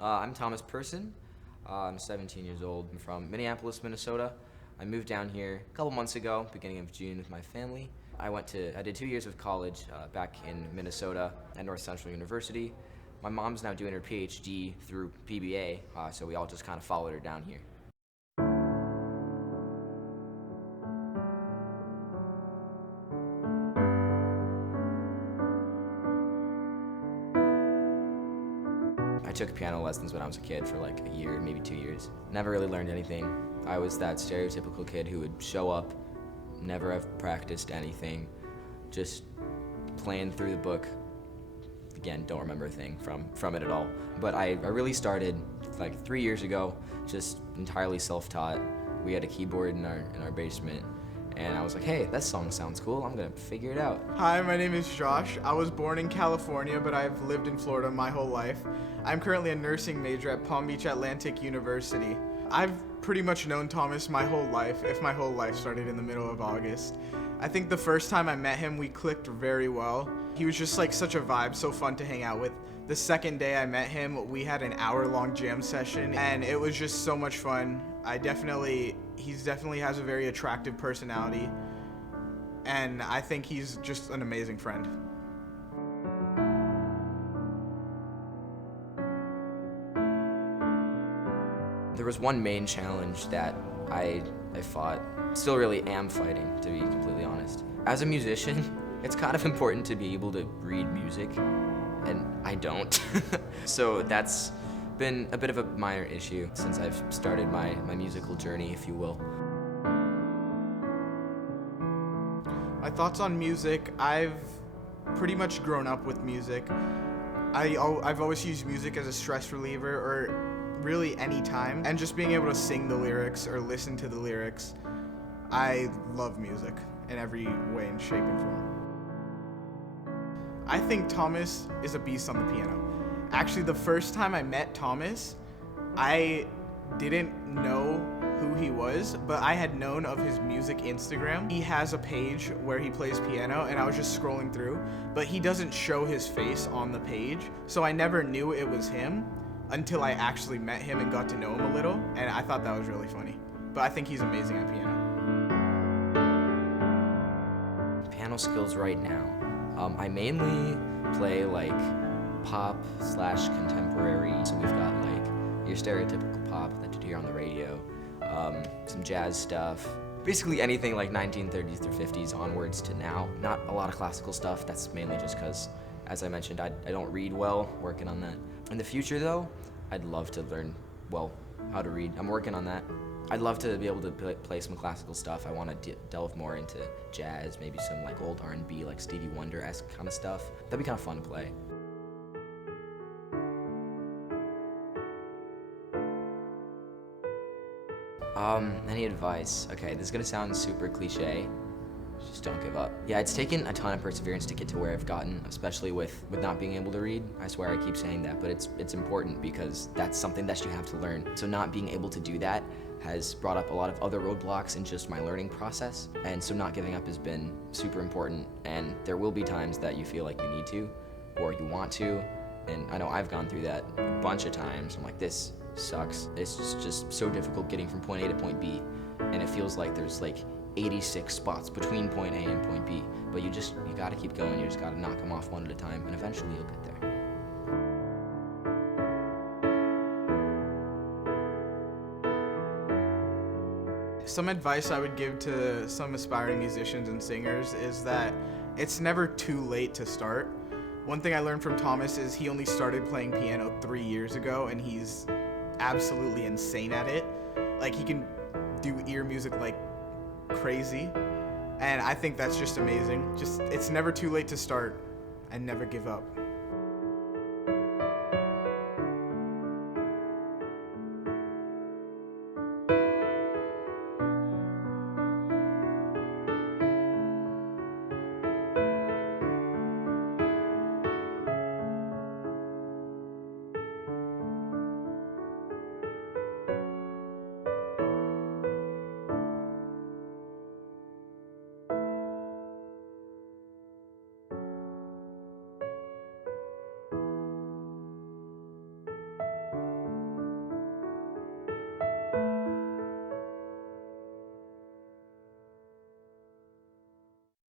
I'm Thomas Person. I'm 17 years old. I'm from Minneapolis, Minnesota. I moved down here a couple months ago, beginning of June, with my family. I did 2 years of college back in Minnesota at North Central University. My mom's now doing her PhD through PBA, so we all just kind of followed her down here. I took piano lessons when I was a kid for like a year, maybe 2 years. Never really learned anything. I was that stereotypical kid who would show up, never have practiced anything, just playing through the book. Again, don't remember a thing from it at all. But I really started like 3 years ago, just entirely self-taught. We had a keyboard in our basement, and I was like, hey, that song sounds cool, I'm gonna figure it out. Hi, my name is Josh. I was born in California, but I've lived in Florida my whole life. I'm currently a nursing major at Palm Beach Atlantic University. I've pretty much known Thomas my whole life, if my whole life started in the middle of August. I think the first time I met him, we clicked very well. He was just like such a vibe, so fun to hang out with. The second day I met him, we had an hour-long jam session, and it was just so much fun. He definitely has a very attractive personality, and I think he's just an amazing friend. There was one main challenge that I fought, still really am fighting, to be completely honest. As a musician, it's kind of important to be able to read music, and I don't. So that's been a bit of a minor issue since I've started my musical journey, if you will. My thoughts on music: I've pretty much grown up with music. I've always used music as a stress reliever, or really any time, and just being able to sing the lyrics or listen to the lyrics. I love music in every way and shape and form. I think Thomas is a beast on the piano. Actually, the first time I met Thomas, I didn't know who he was, but I had known of his music Instagram. He has a page where he plays piano, and I was just scrolling through, but he doesn't show his face on the page, so I never knew it was him until I actually met him and got to know him a little, and I thought that was really funny. But I think he's amazing at piano. Piano skills right now. I mainly play like pop/contemporary. So we've got like your stereotypical pop that you'd hear on the radio, some jazz stuff, basically anything like 1930s through 50s onwards to now. Not a lot of classical stuff. That's mainly just because, as I mentioned, I don't read well, working on that. In the future though, I'd love to learn, how to read. I'm working on that. I'd love to be able to play some classical stuff. I want to delve more into jazz, maybe some like old R&B, like Stevie Wonder-esque kind of stuff. That'd be kind of fun to play. Any advice? Okay, this is gonna sound super cliche. Just don't give up. Yeah, it's taken a ton of perseverance to get to where I've gotten, especially with not being able to read. I swear I keep saying that, but it's important because that's something that you have to learn. So not being able to do that has brought up a lot of other roadblocks in just my learning process. And so not giving up has been super important. And there will be times that you feel like you need to, or you want to. And I know I've gone through that a bunch of times. I'm like, this sucks. It's just so difficult getting from point A to point B. And it feels like there's like 86 spots between point A and point B, but you gotta keep going. You just gotta knock them off one at a time, and eventually you'll get there. Some advice I would give to some aspiring musicians and singers is that it's never too late to start. One thing I learned from Thomas is he only started playing piano 3 years ago, and he's absolutely insane at it. Like, he can do ear music like crazy, and I think that's just amazing. It's never too late to start, and never give up.